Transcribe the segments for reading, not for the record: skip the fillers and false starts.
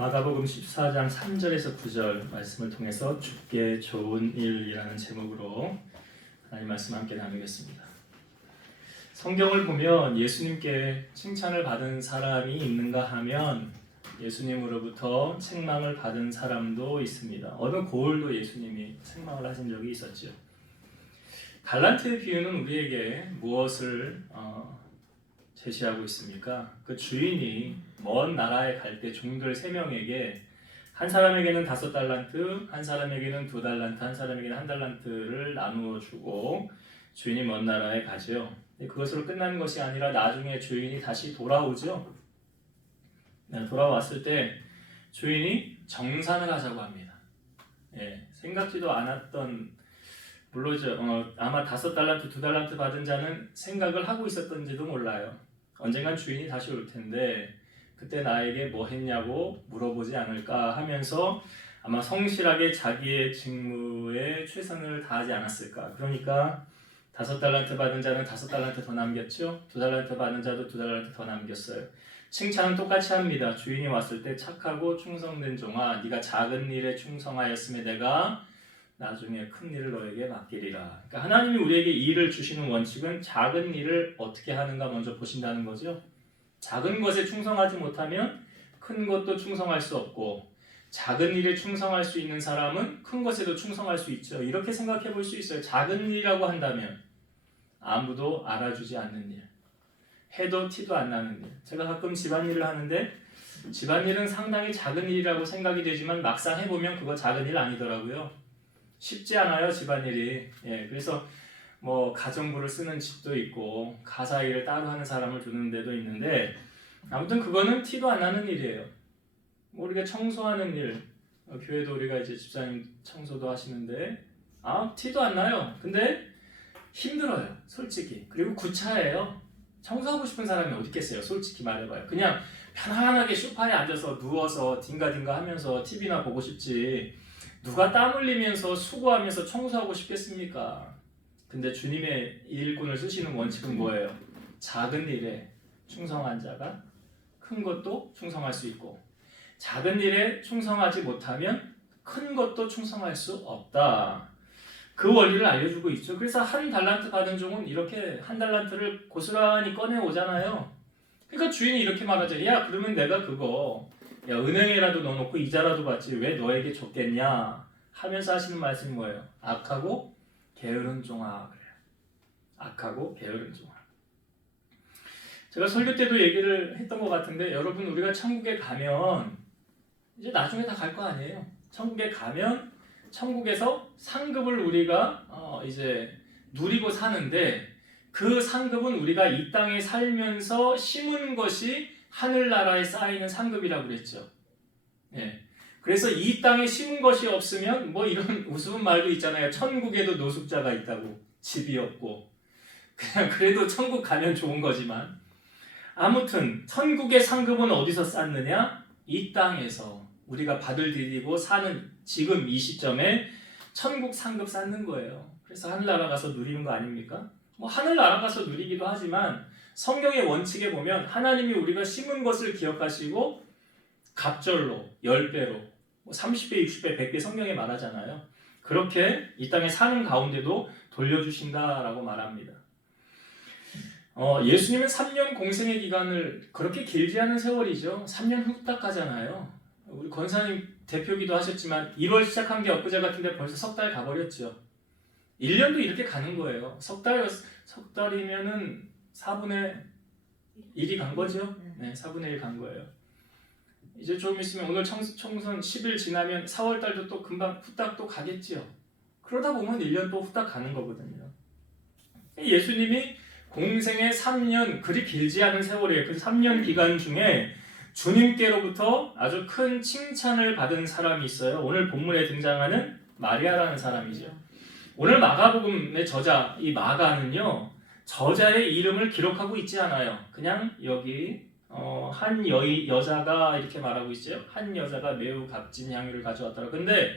마가복음 14장 3절에서 9절 말씀을 통해서 죽게 좋은 일이라는 제목으로 하나님 말씀 함께 나누겠습니다. 성경을 보면 예수님께 칭찬을 받은 사람이 있는가 하면 예수님으로부터 책망을 받은 사람도 있습니다. 어느 고을도 예수님이 책망을 하신 적이 있었죠. 달란트의 비유는 우리에게 무엇을 제시하고 있습니까? 그 주인이 먼 나라에 갈 때 종들 3명에게 한 사람에게는 5달란트, 한 사람에게는 2달란트, 한 사람에게는 1달란트를 나누어 주고 주인이 먼 나라에 가죠. 그것으로 끝나는 것이 아니라 나중에 주인이 다시 돌아오죠. 돌아왔을 때 주인이 정산을 하자고 합니다. 생각지도 않았던, 물론 아마 5달란트, 2달란트 받은 자는 생각을 하고 있었던지도 몰라요. 언젠간 주인이 다시 올 텐데 그때 나에게 뭐 했냐고 물어보지 않을까 하면서 아마 성실하게 자기의 직무에 최선을 다하지 않았을까. 그러니까 5달란트 받은 자는 5달란트 더 남겼죠. 2달란트 받은 자도 2달란트 더 남겼어요. 칭찬은 똑같이 합니다. 주인이 왔을 때 착하고 충성된 종아, 네가 작은 일에 충성하였음에 내가 나중에 큰 일을 너에게 맡기리라. 그러니까 하나님이 우리에게 일을 주시는 원칙은 작은 일을 어떻게 하는가 먼저 보신다는 거죠. 작은 것에 충성하지 못하면 큰 것도 충성할 수 없고, 작은 일에 충성할 수 있는 사람은 큰 것에도 충성할 수 있죠. 이렇게 생각해 볼 수 있어요. 작은 일이라고 한다면 아무도 알아주지 않는 일, 해도 티도 안 나는 일. 제가 가끔 집안일을 하는데 집안일은 상당히 작은 일이라고 생각이 되지만 막상 해보면 그거 작은 일 아니더라고요. 쉽지 않아요, 집안일이. 그래서 뭐 가정부를 쓰는 집도 있고 가사 일을 따로 하는 사람을 두는 데도 있는데, 아무튼 그거는 티도 안 나는 일이에요. 우리가 청소하는 일, 교회도 우리가 이제 집사님 청소도 하시는데 티도 안 나요. 근데 힘들어요, 솔직히. 그리고 구차해요. 청소하고 싶은 사람이 어디 있겠어요, 솔직히 말해봐요. 그냥 편안하게 소파에 앉아서 누워서 딩가딩가 하면서 TV나 보고 싶지, 누가 땀 흘리면서 수고하면서 청소하고 싶겠습니까? 근데 주님의 일꾼을 쓰시는 원칙은 뭐예요? 작은 일에 충성한 자가 큰 것도 충성할 수 있고, 작은 일에 충성하지 못하면 큰 것도 충성할 수 없다. 그 원리를 알려주고 있죠. 그래서 1달란트 받은 종은 이렇게 1달란트를 고스란히 꺼내오잖아요. 그러니까 주인이 이렇게 말하죠. 야, 그러면 내가 그거 은행에라도 넣어놓고 이자라도 받지 왜 너에게 줬겠냐 하면서 하시는 말씀이 뭐예요? 악하고 게으른 종아. 그래요. 악하고 게으른 종아. 제가 설교 때도 얘기를 했던 것 같은데, 여러분, 우리가 천국에 가면 이제 나중에 다 갈 거 아니에요. 천국에 가면 천국에서 상급을 우리가 이제 누리고 사는데, 그 상급은 우리가 이 땅에 살면서 심은 것이 하늘나라에 쌓이는 상급이라고 그랬죠. 그래서 이 땅에 심은 것이 없으면 뭐 이런 우스운 말도 있잖아요. 천국에도 노숙자가 있다고, 집이 없고. 그냥 그래도 천국 가면 좋은 거지만, 아무튼 천국의 상급은 어디서 쌓느냐? 이 땅에서 우리가 받을 디디고 사는 지금 이 시점에 천국 상급 쌓는 거예요. 그래서 하늘나라 가서 누리는 거 아닙니까? 뭐 하늘나라 가서 누리기도 하지만 성경의 원칙에 보면 하나님이 우리가 심은 것을 기억하시고 갑절로 10배로 30배, 60배, 100배 성경에 말하잖아요. 그렇게 이 땅에 사는 가운데도 돌려주신다라고 말합니다. 예수님은 3년 공생의 기간을 그렇게 길지 않은 세월이죠. 3년 후딱 가잖아요. 우리 권사님 대표기도 하셨지만 1월 시작한 게 엊그제 같은데 벌써 석 달 가버렸죠. 1년도 이렇게 가는 거예요. 석 달이면은 4분의 1이 간 거죠. 4분의 1 간 거예요. 이제 좀 있으면 오늘 총선 10일 지나면 4월 달도 또 금방 후딱 또 가겠지요. 그러다 보면 1년 또 후딱 가는 거거든요. 예수님이 공생의 3년, 그리 길지 않은 세월이에요. 그 3년 기간 중에 주님께로부터 아주 큰 칭찬을 받은 사람이 있어요. 오늘 본문에 등장하는 마리아라는 사람이죠. 오늘 마가복음의 저자, 이 마가는요, 저자의 이름을 기록하고 있지 않아요. 그냥 여기 한 여자가 이렇게 말하고 있어요. 한 여자가 매우 값진 향유를 가져왔더라. 근데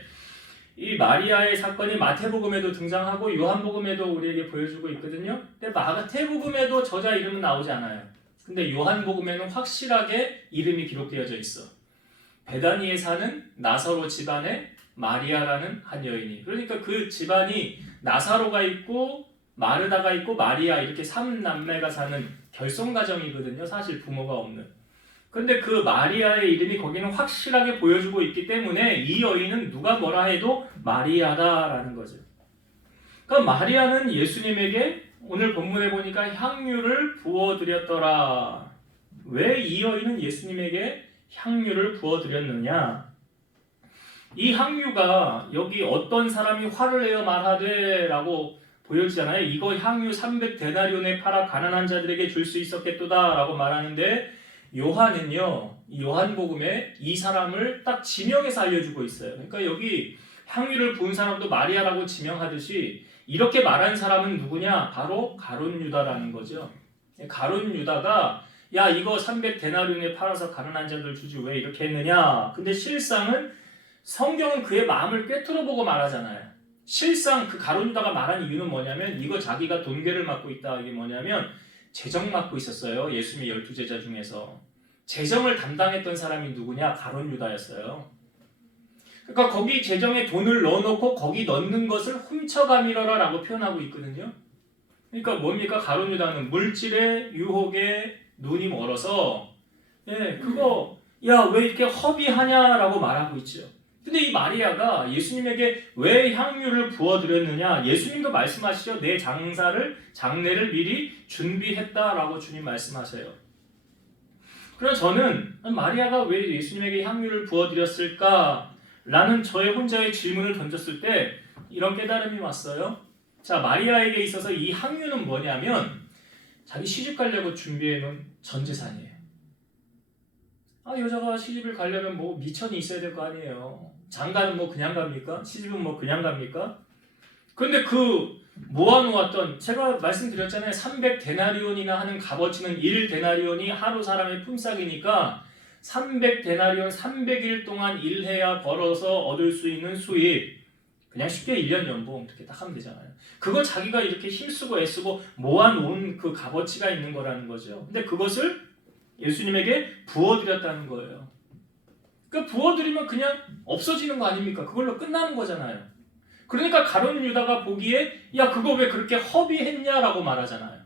이 마리아의 사건이 마태복음에도 등장하고 요한복음에도 우리에게 보여주고 있거든요. 근데 마태복음에도 저자 이름은 나오지 않아요. 근데 요한복음에는 확실하게 이름이 기록되어져 있어. 베다니에 사는 나사로 집안의 마리아라는 한 여인이. 그러니까 그 집안이 나사로가 있고 마르다가 있고 마리아 이렇게 3남매가 사는 결손가정이거든요. 사실 부모가 없는. 그런데 그 마리아의 이름이 거기는 확실하게 보여주고 있기 때문에 이 여인은 누가 뭐라 해도 마리아다라는 거죠. 그러니까 마리아는 예수님에게 오늘 본문에 보니까 향유를 부어드렸더라. 왜 이 여인은 예수님에게 향유를 부어드렸느냐? 이 향유가 여기 어떤 사람이 화를 내어 말하되 라고 보여지잖아요. 이거 향유 300데나리온에 팔아 가난한 자들에게 줄 수 있었겠도다 라고 말하는데 요한은요, 요한복음에 이 사람을 딱 지명해서 알려주고 있어요. 그러니까 여기 향유를 부은 사람도 마리아라고 지명하듯이 이렇게 말한 사람은 누구냐? 바로 가룟 유다라는 거죠. 가룟 유다가 야 이거 300데나리온에 팔아서 가난한 자들 주지 왜 이렇게 했느냐? 근데 실상은 성경은 그의 마음을 꿰뚫어 보고 말하잖아요. 실상 그 가룟 유다가 말한 이유는 뭐냐면 이거 자기가 돈괴를 맡고 있다. 이게 뭐냐면 재정 맡고 있었어요. 예수님의 12제자 중에서. 재정을 담당했던 사람이 누구냐? 가룟 유다였어요. 그러니까 거기 재정에 돈을 넣어놓고 거기 넣는 것을 훔쳐가미러라 라고 표현하고 있거든요. 그러니까 뭡니까? 가룟 유다는 물질의 유혹에 눈이 멀어서 그거 야 왜 이렇게 허비하냐라고 말하고 있죠. 근데 이 마리아가 예수님에게 왜 향유를 부어드렸느냐? 예수님도 말씀하시죠. 내 장례를 미리 준비했다라고 주님 말씀하세요. 그래서 저는 마리아가 왜 예수님에게 향유를 부어드렸을까? 라는 저의 혼자의 질문을 던졌을 때 이런 깨달음이 왔어요. 자, 마리아에게 있어서 이 향유는 뭐냐면 자기 시집 가려고 준비해놓은 전 재산이에요. 여자가 시집을 가려면 뭐 미천이 있어야 될 거 아니에요. 장가는 뭐 그냥 갑니까? 시집은 뭐 그냥 갑니까? 그런데 그 모아놓았던, 제가 말씀드렸잖아요. 300데나리온이나 하는 값어치는 1데나리온이 하루 사람의 품삯이니까 300데나리온 300일 동안 일해야 벌어서 얻을 수 있는 수입, 그냥 쉽게 1년 연봉 이렇게 딱 하면 되잖아요. 그거 자기가 이렇게 힘쓰고 애쓰고 모아놓은 그 값어치가 있는 거라는 거죠. 근데 그것을 예수님에게 부어드렸다는 거예요. 그러니까 부어드리면 그냥 없어지는 거 아닙니까? 그걸로 끝나는 거잖아요. 그러니까 가룟 유다가 보기에 야 그거 왜 그렇게 허비했냐라고 말하잖아요.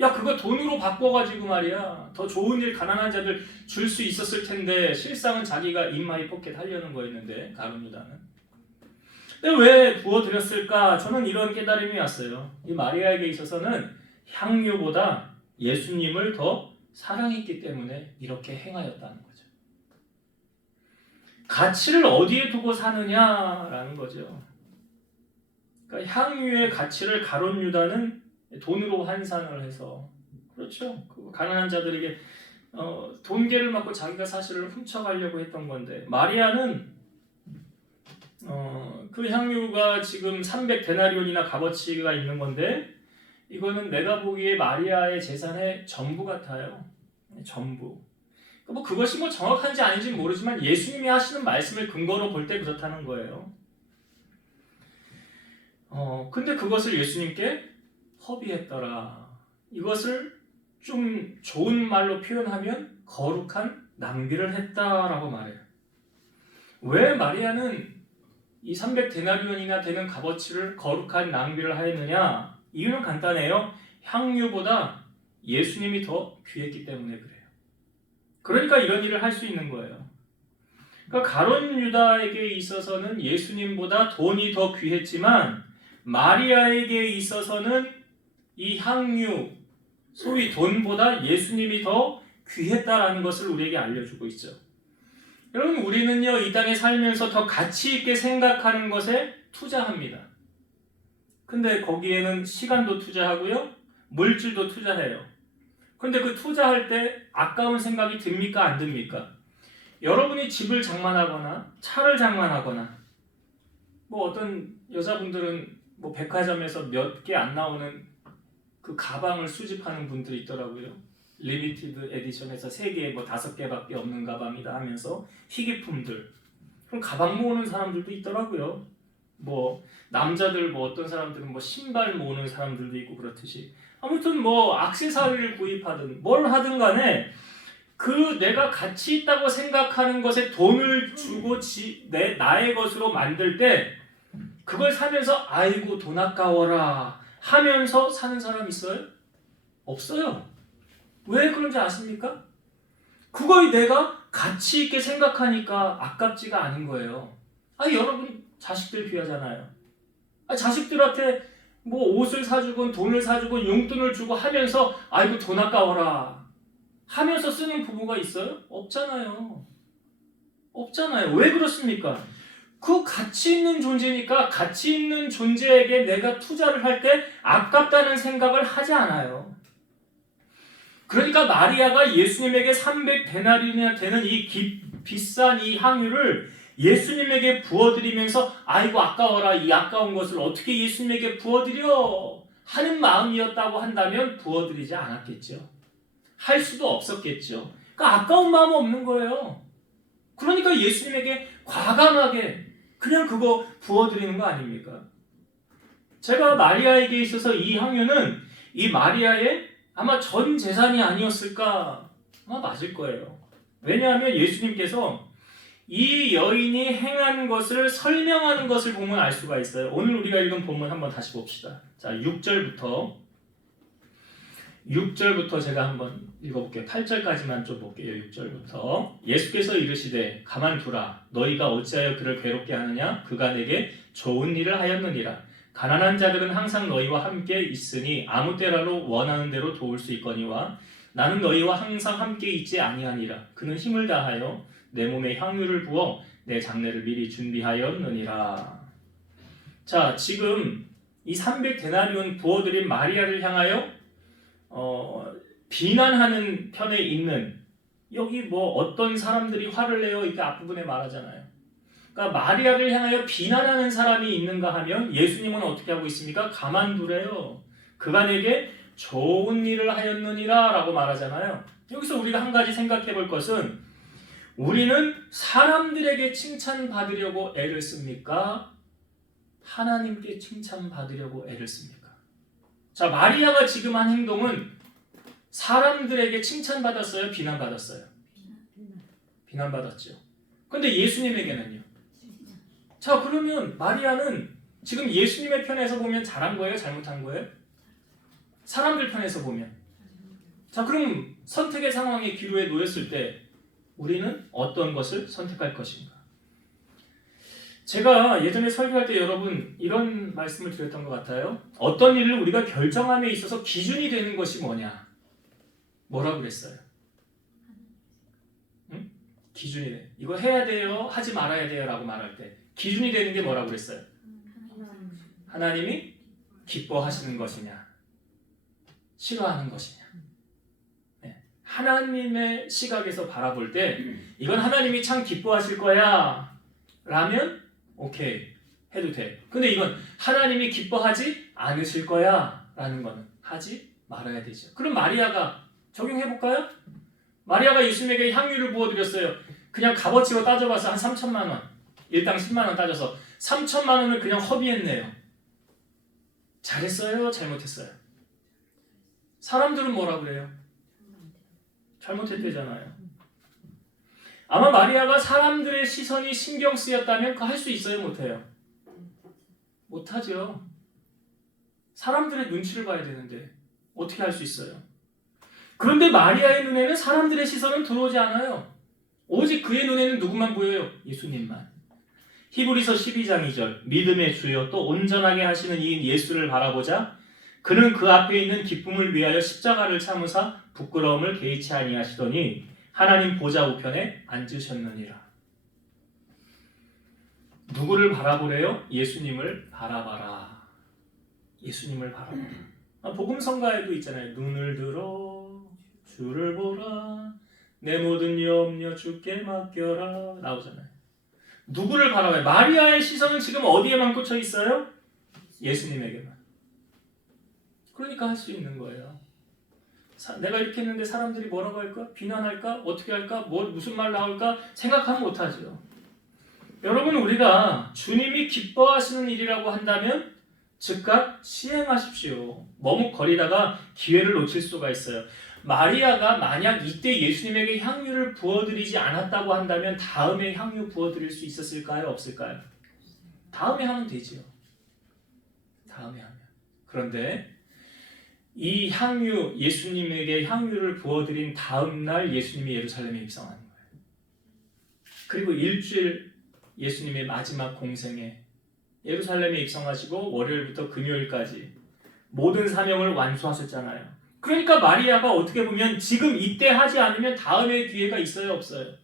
야 그거 돈으로 바꿔가지고 말이야 더 좋은 일 가난한 자들 줄 수 있었을 텐데 실상은 자기가 인마이 포켓 하려는 거였는데 가룟 유다는. 근데 왜 부어드렸을까? 저는 이런 깨달음이 왔어요. 이 마리아에게 있어서는 향유보다 예수님을 더 사랑했기 때문에 이렇게 행하였다는 거죠. 가치를 어디에 두고 사느냐라는 거죠. 그러니까 향유의 가치를 가룟 유다는 돈으로 환산을 해서, 그렇죠. 그 가난한 자들에게 돈괴를 맞고 자기가 사실을 훔쳐가려고 했던 건데, 마리아는 그 향유가 지금 300데나리온이나 값어치가 있는 건데 이거는 내가 보기에 마리아의 재산의 전부 같아요. 전부. 뭐 그것이 뭐 정확한지 아닌지 모르지만 예수님이 하시는 말씀을 근거로 볼 때 그렇다는 거예요. 근데 그것을 예수님께 허비했더라. 이것을 좀 좋은 말로 표현하면 거룩한 낭비를 했다라고 말해요. 왜 마리아는 이 300데나리온이나 되는 값어치를 거룩한 낭비를 하였느냐? 이유는 간단해요. 향유보다 예수님이 더 귀했기 때문에 그래요. 그러니까 이런 일을 할 수 있는 거예요. 그러니까 가룟 유다에게 있어서는 예수님보다 돈이 더 귀했지만 마리아에게 있어서는 이 향유, 소위 돈보다 예수님이 더 귀했다라는 것을 우리에게 알려주고 있죠. 여러분, 우리는요 이 땅에 살면서 더 가치 있게 생각하는 것에 투자합니다. 근데 거기에는 시간도 투자하고요, 물질도 투자해요. 근데 그 투자할 때 아까운 생각이 듭니까? 안 듭니까? 여러분이 집을 장만하거나 차를 장만하거나 뭐 어떤 여자분들은 뭐 백화점에서 몇 개 안 나오는 그 가방을 수집하는 분들이 있더라고요. 리미티드 에디션에서 3개, 뭐 5개밖에 없는 가방이다 하면서 희귀품들. 그럼 가방 모으는 사람들도 있더라고요. 뭐 남자들 뭐 어떤 사람들은 뭐 신발 모으는 사람들도 있고 그렇듯이 아무튼 뭐 액세서리를 구입하든 뭘 하든 간에 그 내가 가치 있다고 생각하는 것에 돈을 주고 나의 것으로 만들 때 그걸 사면서 아이고 돈 아까워라 하면서 사는 사람 있어요? 없어요. 왜 그런지 아십니까? 그걸 내가 가치 있게 생각하니까 아깝지가 않은 거예요. 여러분 자식들 귀하잖아요. 자식들한테 뭐 옷을 사주건 돈을 사주건 용돈을 주고 하면서 아이고 돈 아까워라 하면서 쓰는 부부가 있어요? 없잖아요. 없잖아요. 왜 그렇습니까? 그 가치 있는 존재니까 가치 있는 존재에게 내가 투자를 할 때 아깝다는 생각을 하지 않아요. 그러니까 마리아가 예수님에게 300데나리온이나 되는 이 비싼 이 향유를 예수님에게 부어드리면서 아이고 아까워라 이 아까운 것을 어떻게 예수님에게 부어드려 하는 마음이었다고 한다면 부어드리지 않았겠죠. 할 수도 없었겠죠. 그러니까 아까운 마음 없는 거예요. 그러니까 예수님에게 과감하게 그냥 그거 부어드리는 거 아닙니까? 제가 마리아에게 있어서 이 향유는 이 마리아의 아마 전 재산이 아니었을까? 아마 맞을 거예요. 왜냐하면 예수님께서 이 여인이 행한 것을 설명하는 것을 보면 알 수가 있어요. 오늘 우리가 읽은 본문 한번 다시 봅시다. 자, 6절부터 제가 한번 읽어볼게요. 8절까지만 좀 볼게요. 6절부터 예수께서 이르시되 가만두라 너희가 어찌하여 그를 괴롭게 하느냐 그가 내게 좋은 일을 하였느니라 가난한 자들은 항상 너희와 함께 있으니 아무 때라도 원하는 대로 도울 수 있거니와 나는 너희와 항상 함께 있지 아니하니라 그는 힘을 다하여 내 몸에 향유를 부어 내 장례를 미리 준비하였느니라. 자, 지금 이 300데나리온 부어드린 마리아를 향하여 비난하는 편에 있는 여기 뭐 어떤 사람들이 화를 내요 이렇게 앞부분에 말하잖아요. 그러니까 마리아를 향하여 비난하는 사람이 있는가 하면 예수님은 어떻게 하고 있습니까? 가만두래요. 그가 내게 좋은 일을 하였느니라 라고 말하잖아요. 여기서 우리가 한 가지 생각해 볼 것은 우리는 사람들에게 칭찬받으려고 애를 씁니까? 하나님께 칭찬받으려고 애를 씁니까? 자, 마리아가 지금 한 행동은 사람들에게 칭찬받았어요? 비난받았어요? 비난받았죠. 근데 예수님에게는요? 자, 그러면 마리아는 지금 예수님의 편에서 보면 잘한 거예요? 잘못한 거예요? 사람들 편에서 보면. 자, 그럼 선택의 상황에 기로에 놓였을 때 우리는 어떤 것을 선택할 것인가? 제가 예전에 설교할 때 여러분 이런 말씀을 드렸던 것 같아요. 어떤 일을 우리가 결정함에 있어서 기준이 되는 것이 뭐냐? 뭐라고 그랬어요? 응? 기준이 돼. 이거 해야 돼요? 하지 말아야 돼요? 라고 말할 때 기준이 되는 게 뭐라고 그랬어요? 하나님이 기뻐하시는 것이냐? 싫어하는 것이냐? 네. 하나님의 시각에서 바라볼 때 이건 하나님이 참 기뻐하실 거야 라면 오케이 해도 돼. 근데 이건 하나님이 기뻐하지 않으실 거야 라는 거는 하지 말아야 되죠. 그럼 마리아가 적용해볼까요? 마리아가 예수님에게 향유를 부어드렸어요. 그냥 값어치로 따져봐서 한 3천만 원, 일당 10만 원 따져서 3천만 원을 그냥 허비했네요. 잘했어요? 잘못했어요? 사람들은 뭐라 그래요? 잘못했대잖아요. 아마 마리아가 사람들의 시선이 신경 쓰였다면 그거 할 수 있어요? 못해요? 못하죠. 사람들의 눈치를 봐야 되는데 어떻게 할 수 있어요? 그런데 마리아의 눈에는 사람들의 시선은 들어오지 않아요. 오직 그의 눈에는 누구만 보여요? 예수님만. 히브리서 12장 2절 믿음의 주여 또 온전하게 하시는 이인 예수를 바라보자 그는 그 앞에 있는 기쁨을 위하여 십자가를 참으사 부끄러움을 개의치 아니하시더니 하나님 보좌 우편에 앉으셨느니라. 누구를 바라보래요? 예수님을 바라봐라. 예수님을 바라봐라. 복음성가에도 있잖아요. 눈을 들어 주를 보라 내 모든 염려 주께 맡겨라 나오잖아요. 누구를 바라봐요? 마리아의 시선은 지금 어디에만 꽂혀 있어요? 예수님에게만. 그러니까 할 수 있는 거예요. 내가 이렇게 했는데 사람들이 뭐라고 할까? 비난할까? 어떻게 할까? 무슨 말 나올까? 생각하면 못하죠. 여러분 우리가 주님이 기뻐하시는 일이라고 한다면 즉각 시행하십시오. 머뭇거리다가 기회를 놓칠 수가 있어요. 마리아가 만약 이때 예수님에게 향유를 부어드리지 않았다고 한다면 다음에 향유 부어드릴 수 있었을까요? 없을까요? 다음에 하면 되지요. 다음에 하면. 그런데 이 향유, 예수님에게 향유를 부어드린 다음 날 예수님이 예루살렘에 입성하는 거예요. 그리고 일주일 예수님의 마지막 공생에 예루살렘에 입성하시고 월요일부터 금요일까지 모든 사명을 완수하셨잖아요. 그러니까 마리아가 어떻게 보면 지금 이때 하지 않으면 다음에 기회가 있어요? 없어요?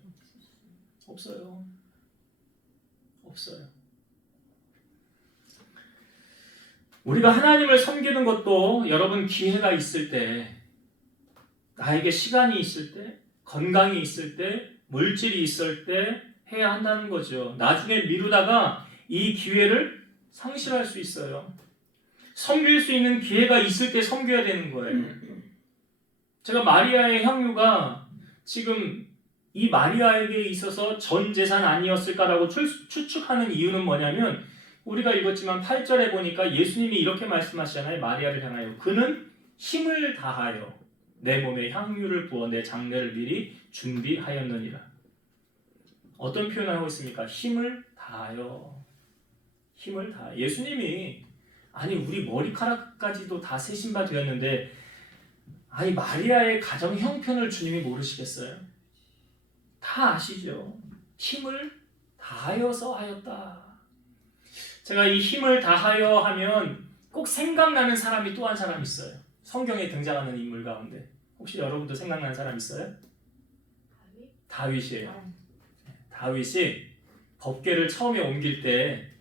없어요. 없어요. 우리가 하나님을 섬기는 것도 여러분 기회가 있을 때, 나에게 시간이 있을 때, 건강이 있을 때, 물질이 있을 때 해야 한다는 거죠. 나중에 미루다가 이 기회를 상실할 수 있어요. 섬길 수 있는 기회가 있을 때 섬겨야 되는 거예요. 제가 마리아의 향유가 지금 이 마리아에게 있어서 전 재산 아니었을까라고 추측하는 이유는 뭐냐면 우리가 읽었지만 8절에 보니까 예수님이 이렇게 말씀하시잖아요. 마리아를 향하여 그는 힘을 다하여 내 몸에 향유를 부어 내 장례를 미리 준비하였느니라. 어떤 표현을 하고 있습니까? 힘을 다하여. 힘을 다하여. 예수님이 아니 우리 머리카락까지도 다 세신 바 되었는데 아니 마리아의 가정 형편을 주님이 모르시겠어요? 다 아시죠? 힘을 다하여서 하였다. 제가 이 힘을 다하여 하면 꼭 생각나는 사람이 또 한 사람 있어요. 성경에 등장하는 인물 가운데 혹시 여러분도 생각나는 사람 있어요? 다윗이에요. 다윗이 법궤를 처음에 옮길 때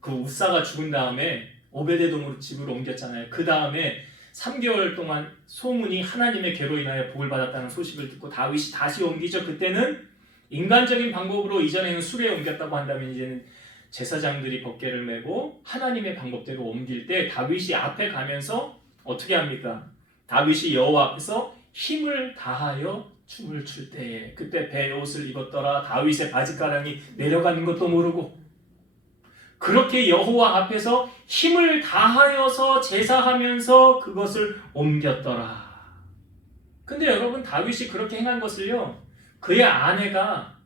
그 웃사가 죽은 다음에 오베데돔으로 집으로 옮겼잖아요. 그 다음에 3개월 동안 소문이 하나님의 궤로 인하여 복을 받았다는 소식을 듣고 다윗이 다시 옮기죠. 그때는 인간적인 방법으로 이전에는 수레에 옮겼다고 한다면 이제는 제사장들이 법궤를 메고 하나님의 방법대로 옮길 때 다윗이 앞에 가면서 어떻게 합니까? 다윗이 여호와 앞에서 힘을 다하여 춤을 출 때에 그때 베옷을 입었더라. 다윗의 바지가랑이 내려가는 것도 모르고 그렇게 여호와 앞에서 힘을 다하여서 제사하면서 그것을 옮겼더라. 근데 여러분 다윗이 그렇게 행한 것을요 그의 아내가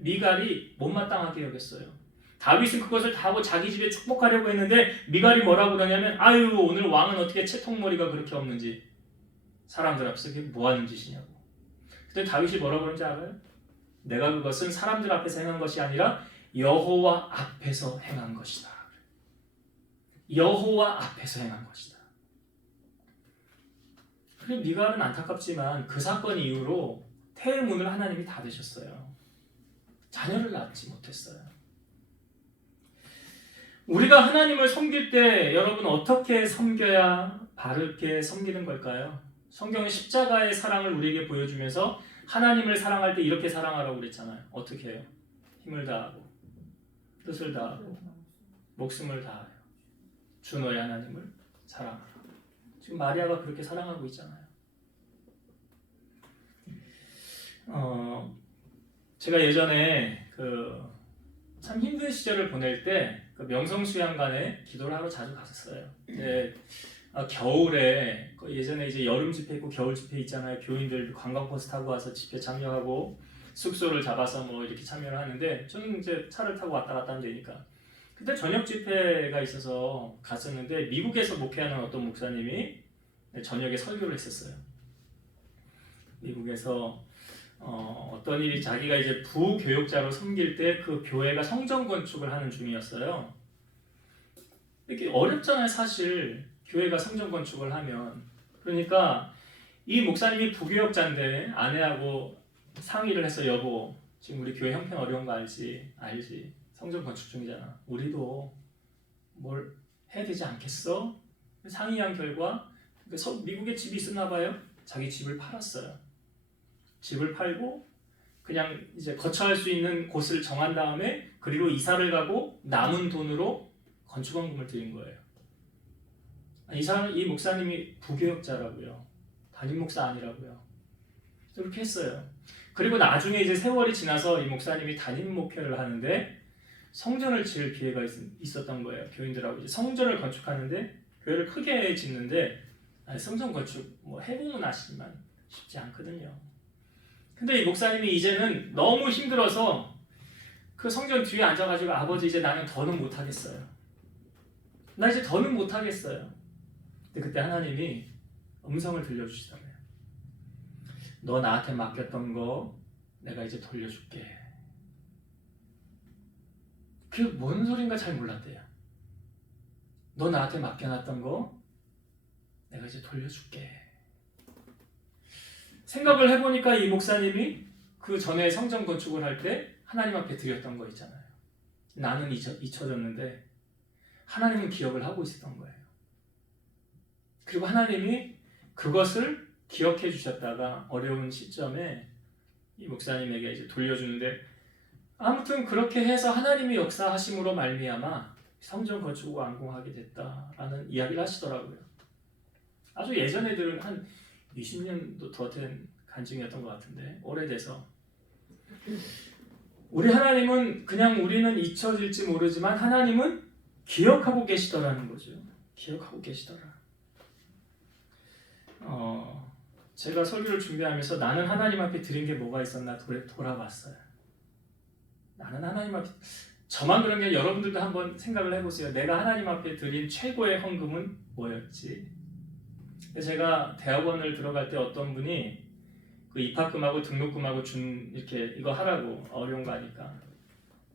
미갈이 못마땅하게 여겼어요. 다윗은 그것을 다 하고 자기 집에 축복하려고 했는데 미갈이 뭐라고 그러냐면 아유 오늘 왕은 어떻게 채통머리가 그렇게 없는지 사람들 앞에서 그게 뭐하는 짓이냐고. 그때 다윗이 뭐라고 그런지 알아요? 내가 그것은 사람들 앞에서 행한 것이 아니라 여호와 앞에서 행한 것이다. 여호와 앞에서 행한 것이다. 그리고 미갈은 안타깝지만 그 사건 이후로 태의 문을 하나님이 닫으셨어요. 자녀를 낳지 못했어요. 우리가 하나님을 섬길 때 여러분 어떻게 섬겨야 바르게 섬기는 걸까요? 성경은 십자가의 사랑을 우리에게 보여주면서 하나님을 사랑할 때 이렇게 사랑하라고 그랬잖아요. 어떻게 해요? 힘을 다하고 뜻을 다하고 목숨을 다하여 주 너의 하나님을 사랑하라. 지금 마리아가 그렇게 사랑하고 있잖아요. 제가 예전에 참 힘든 시절을 보낼 때 그 명성수양관에 기도를 하러 자주 갔었어요. 겨울에 예전에 이제 여름 집회 있고 겨울 집회 있잖아요. 교인들 관광버스 타고 와서 집회 참여하고 숙소를 잡아서 뭐 이렇게 참여를 하는데 저는 이제 차를 타고 왔다 갔다 하면 되니까 그때 저녁 집회가 있어서 갔었는데 미국에서 목회하는 어떤 목사님이 저녁에 설교를 했었어요. 미국에서 어떤 일이 자기가 이제 부교역자로 섬길 때 그 교회가 성전 건축을 하는 중이었어요. 이렇게 어렵잖아요, 사실. 교회가 성전 건축을 하면. 그러니까 이 목사님이 부교역자인데 아내하고 상의를 해서 여보, 지금 우리 교회 형편 어려운 거 알지? 알지? 성전 건축 중이잖아. 우리도 뭘 해야 되지 않겠어? 상의한 결과 미국에 집이 있었나 봐요. 자기 집을 팔았어요. 집을 팔고 그냥 이제 거처할 수 있는 곳을 정한 다음에 그리로 이사를 가고 남은 돈으로 건축원금을 드린 거예요. 이 목사님이 부교역자라고요. 담임 목사 아니라고요. 그렇게 했어요. 그리고 나중에 이제 세월이 지나서 이 목사님이 담임 목회를 하는데 성전을 지을 기회가 있었던 거예요. 교인들하고 이제 성전을 건축하는데 교회를 크게 짓는데 성전 건축 뭐 해보면 아시지만 쉽지 않거든요. 근데 이 목사님이 이제는 너무 힘들어서 그 성전 뒤에 앉아가지고 아버지 이제 나는 더는 못하겠어요. 나 이제 더는 못하겠어요. 근데 그때 하나님이 음성을 들려주시더래요. 너 나한테 맡겼던 거 내가 이제 돌려줄게. 그게 뭔 소린가 잘 몰랐대요. 너 나한테 맡겨놨던 거 내가 이제 돌려줄게. 생각을 해보니까 이 목사님이 그 전에 성전 건축을 할 때 하나님 앞에 드렸던 거 있잖아요. 나는 잊혀졌는데 하나님은 기억을 하고 있었던 거예요. 그리고 하나님이 그것을 기억해 주셨다가 어려운 시점에 이 목사님에게 이제 돌려주는데, 아무튼 그렇게 해서 하나님이 역사하심으로 말미암아 성전 건축을 완공하게 됐다라는 이야기를 하시더라고요. 아주 예전에 들은 한 20년도 더 된 간증이었던 것 같은데, 오래돼서. 우리 하나님은 그냥 우리는 잊혀질지 모르지만 하나님은 기억하고 계시더라는 거죠. 기억하고 계시더라. 제가 설교를 준비하면서 나는 하나님 앞에 드린 게 뭐가 있었나 돌아봤어요. 나는 하나님 앞에, 저만 그런 게 여러분들도 한번 생각을 해보세요. 내가 하나님 앞에 드린 최고의 헌금은 뭐였지? 제가 대학원을 들어갈 때 어떤 분이 그 입학금하고 등록금하고 이렇게 이거 하라고, 어려운 거 하니까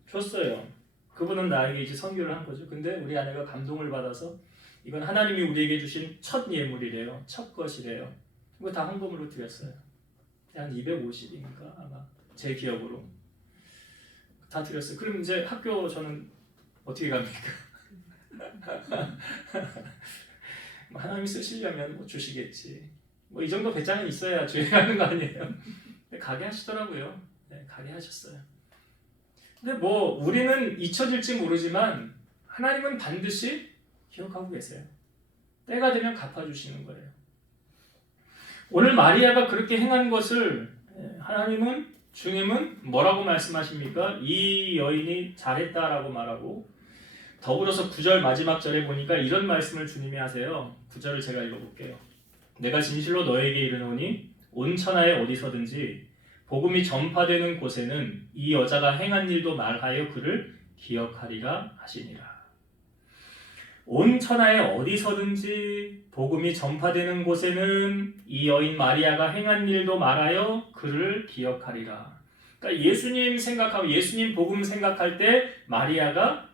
줬어요. 그분은 나에게 이제 선교를 한 거죠. 근데 우리 아내가 감동을 받아서 이건 하나님이 우리에게 주신 첫 예물이래요. 첫 것이래요. 그거 다 헌금으로 드렸어요. 한 250인가 아마 제 기억으로 다 드렸어요. 그럼 이제 학교 저는 어떻게 갑니까? 하나님이 쓰시려면 뭐 주시겠지. 뭐 이 정도 배짱은 있어야 주의하는 거 아니에요? 가게 하시더라고요. 네, 가게 하셨어요. 근데 뭐 우리는 잊혀질지 모르지만 하나님은 반드시 기억하고 계세요. 때가 되면 갚아주시는 거예요. 오늘 마리아가 그렇게 행한 것을 하나님은, 주님은 뭐라고 말씀하십니까? 이 여인이 잘했다라고 말하고, 더불어서 9절 마지막 절에 보니까 이런 말씀을 주님이 하세요. 9절을 제가 읽어볼게요. 내가 진실로 너에게 이르노니 온 천하에 어디서든지 복음이 전파되는 곳에는 이 여자가 행한 일도 말하여 그를 기억하리라 하시니라. 온 천하에 어디서든지 복음이 전파되는 곳에는 이 여인 마리아가 행한 일도 말하여 그를 기억하리라. 그러니까 예수님 생각하고 예수님 복음 생각할 때 마리아가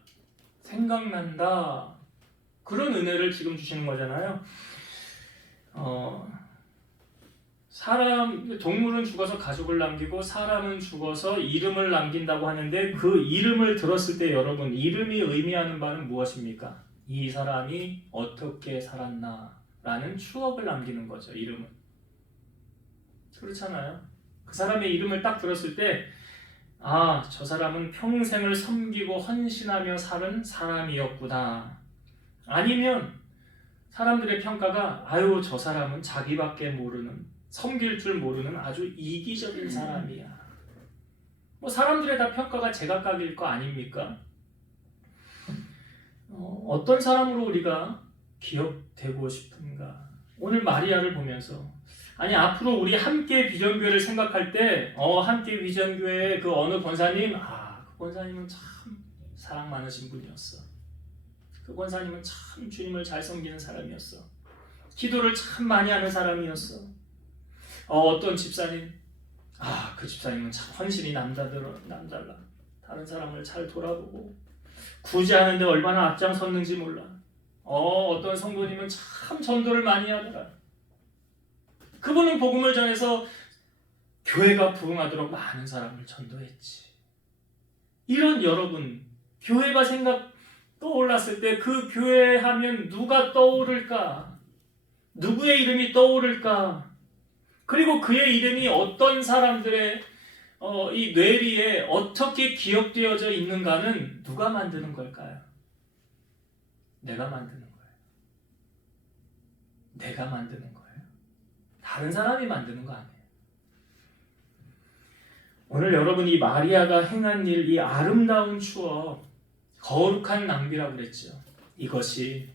생각난다. 그런 은혜를 지금 주시는 거잖아요. 동물은 죽어서 가족을 남기고 사람은 죽어서 이름을 남긴다고 하는데, 그 이름을 들었을 때 여러분, 이름이 의미하는 바는 무엇입니까? 이 사람이 어떻게 살았나 라는 추억을 남기는 거죠. 이름은. 그렇잖아요. 그 사람의 이름을 딱 들었을 때, 아, 저 사람은 평생을 섬기고 헌신하며 사는 사람이었구나. 아니면 사람들의 평가가, 아유, 저 사람은 자기밖에 모르는, 섬길 줄 모르는 아주 이기적인 사람이야. 뭐 사람들의 다 평가가 제각각일 거 아닙니까? 어떤 사람으로 우리가 기억되고 싶은가? 오늘 마리아를 보면서, 아니 앞으로 우리 함께 비전교회를 생각할 때 함께 비전교회의 그 어느 권사님, 그 권사님은 참 사랑 많으신 분이었어. 그 권사님은 참 주님을 잘 섬기는 사람이었어. 기도를 참 많이 하는 사람이었어. 어떤 집사님, 그 집사님은 참 헌신이 남달라. 다른 사람을 잘 돌아보고 구제하는데 얼마나 앞장섰는지 몰라. 어떤 성도님은 참 전도를 많이 하더라. 그분은 복음을 전해서 교회가 부흥하도록 많은 사람을 전도했지. 이런 여러분, 교회가 떠올랐을 때 그 교회 하면 누가 떠오를까? 누구의 이름이 떠오를까? 그리고 그의 이름이 어떤 사람들의 이 뇌리에 어떻게 기억되어져 있는가는 누가 만드는 걸까요? 내가 만드는 거예요. 내가 만드는 거예요. 다른 사람이 만드는 거 아니에요. 오늘 여러분, 이 마리아가 행한 일, 이 아름다운 추억, 거룩한 낭비라고 그랬죠. 이것이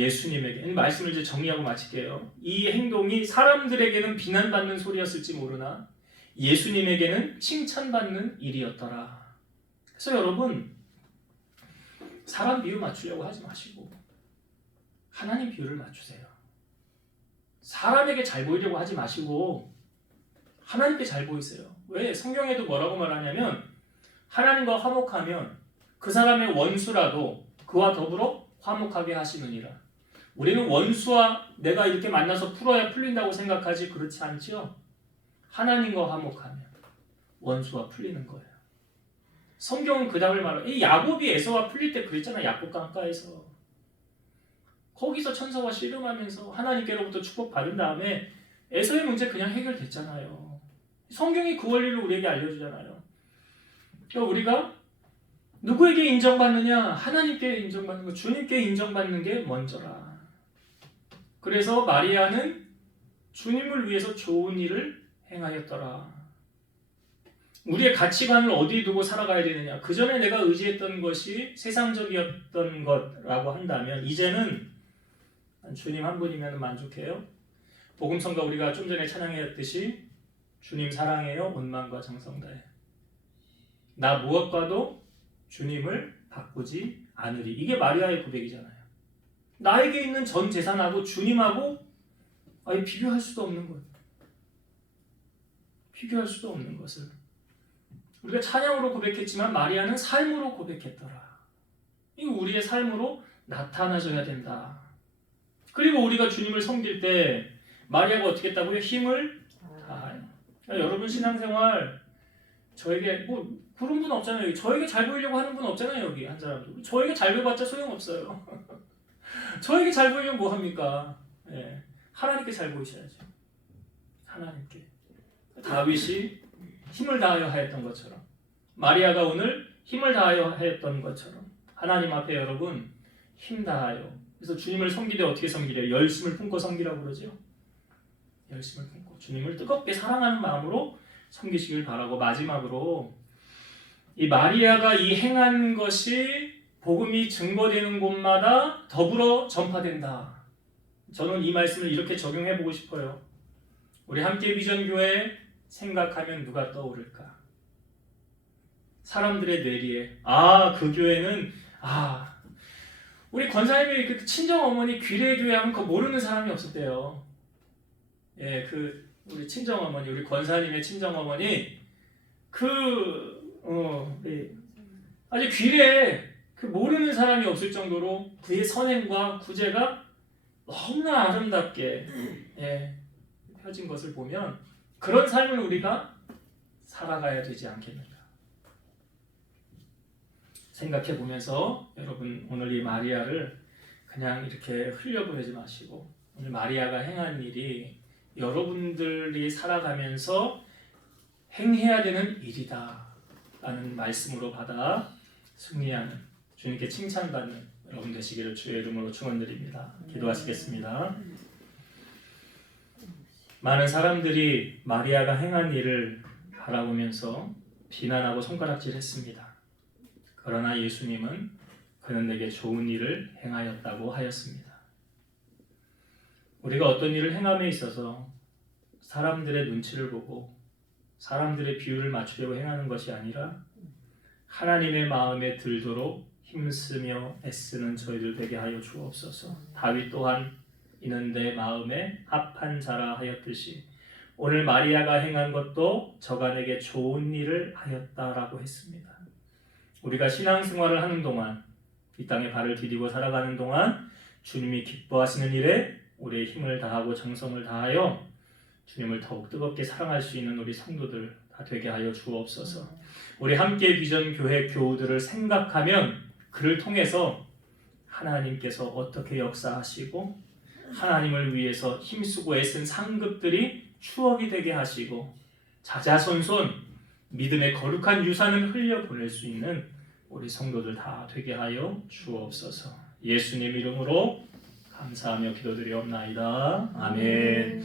예수님에게, 이 말씀을 이제 정리하고 마칠게요. 이 행동이 사람들에게는 비난받는 소리였을지 모르나 예수님에게는 칭찬받는 일이었더라. 그래서 여러분, 사람 비유 맞추려고 하지 마시고 하나님 비유를 맞추세요. 사람에게 잘 보이려고 하지 마시고 하나님께 잘 보이세요. 왜? 성경에도 뭐라고 말하냐면 하나님과 화목하면 그 사람의 원수라도 그와 더불어 화목하게 하시느니라. 우리는 원수와 내가 이렇게 만나서 풀어야 풀린다고 생각하지 그렇지 않죠? 하나님과 화목하면 원수와 풀리는 거예요. 성경은 그 답을 말해요. 이 야곱이 에서와 풀릴 때 그랬잖아. 야곱 강가에서. 거기서 천사와 씨름하면서 하나님께로부터 축복받은 다음에 에서의 문제 그냥 해결됐잖아요. 성경이 그 원리를 우리에게 알려주잖아요. 그러니까 우리가 누구에게 인정받느냐? 하나님께 인정받는 거, 주님께 인정받는 게 먼저라. 그래서 마리아는 주님을 위해서 좋은 일을 행하였더라. 우리의 가치관을 어디에 두고 살아가야 되느냐? 그 전에 내가 의지했던 것이 세상적이었던 것라고 한다면 이제는 주님 한 분이면 만족해요. 복음성가 우리가 좀 전에 찬양했듯이 주님 사랑해요. 온 마음과 정성 다해. 나 무엇과도 주님을 바꾸지 않으리. 이게 마리아의 고백이잖아요. 나에게 있는 전 재산하고 주님하고 비교할 수도 없는 거예요. 비교할 수도 없는 것을 우리가 찬양으로 고백했지만 마리아는 삶으로 고백했더라. 이거 우리의 삶으로 나타나줘야 된다. 그리고 우리가 주님을 섬길 때 마리아가 어떻게 했다고요? 힘을 다하여. 여러분 신앙생활 저에게 그런 분 없잖아요. 여기. 저에게 잘 보이려고 하는 분 없잖아요. 여기 한 사람도. 저에게 잘 보여봤자 소용없어요. 저에게 잘 보이려면 뭐합니까? 예. 하나님께 잘 보이셔야죠. 하나님께. 다윗이 힘을 다하여 하였던 것처럼 마리아가 오늘 힘을 다하여 하였던 것처럼 하나님 앞에 여러분 힘 다하여. 그래서 주님을 섬기되 어떻게 섬기래요? 열심을 품고 섬기라고 그러죠. 열심을 품고 주님을 뜨겁게 사랑하는 마음으로 섬기시길 바라고, 마지막으로 이 마리아가 이 행한 것이 복음이 증거되는 곳마다 더불어 전파된다. 저는 이 말씀을 이렇게 적용해 보고 싶어요. 우리 함께 비전교회 생각하면 누가 떠오를까? 사람들의 뇌리에 그 교회는 우리 권사님이 그 친정어머니 귀례교회 하면 그거 모르는 사람이 없었대요. 예, 우리 친정어머니, 우리 권사님의 친정어머니 아주 귀례 모르는 사람이 없을 정도로 그의 선행과 구제가 너무나 아름답게 펴진 것을 보면 그런 삶을 우리가 살아가야 되지 않겠는가 생각해 보면서 여러분 오늘 이 마리아를 그냥 이렇게 흘려보내지 마시고 오늘 마리아가 행한 일이 여러분들이 살아가면서 행해야 되는 일이다 라는 말씀으로 받아 승리하는, 주님께 칭찬받는 여러분 되시기를 주의 이름으로 축원드립니다. 기도하시겠습니다. 많은 사람들이 마리아가 행한 일을 바라보면서 비난하고 손가락질했습니다. 그러나 예수님은 그는 내게 좋은 일을 행하였다고 하였습니다. 우리가 어떤 일을 행함에 있어서 사람들의 눈치를 보고 사람들의 비율을 맞추려고 행하는 것이 아니라 하나님의 마음에 들도록 힘쓰며 애쓰는 저희들 되게 하여 주옵소서. 다윗 또한 이는 내 마음에 합한 자라 하였듯이 오늘 마리아가 행한 것도 저가 내게 좋은 일을 하였다라고 했습니다. 우리가 신앙생활을 하는 동안 이 땅에 발을 디디고 살아가는 동안 주님이 기뻐하시는 일에 우리의 힘을 다하고 정성을 다하여 주님을 더욱 뜨겁게 사랑할 수 있는 우리 성도들 다 되게 하여 주옵소서. 우리 함께 비전 교회 교우들을 생각하면 그를 통해서 하나님께서 어떻게 역사하시고 하나님을 위해서 힘쓰고 애쓴 상급들이 추억이 되게 하시고 자자손손 믿음의 거룩한 유산을 흘려보낼 수 있는 우리 성도들 다 되게 하여 주옵소서. 예수님 이름으로 감사하며 기도드리옵나이다. 아멘.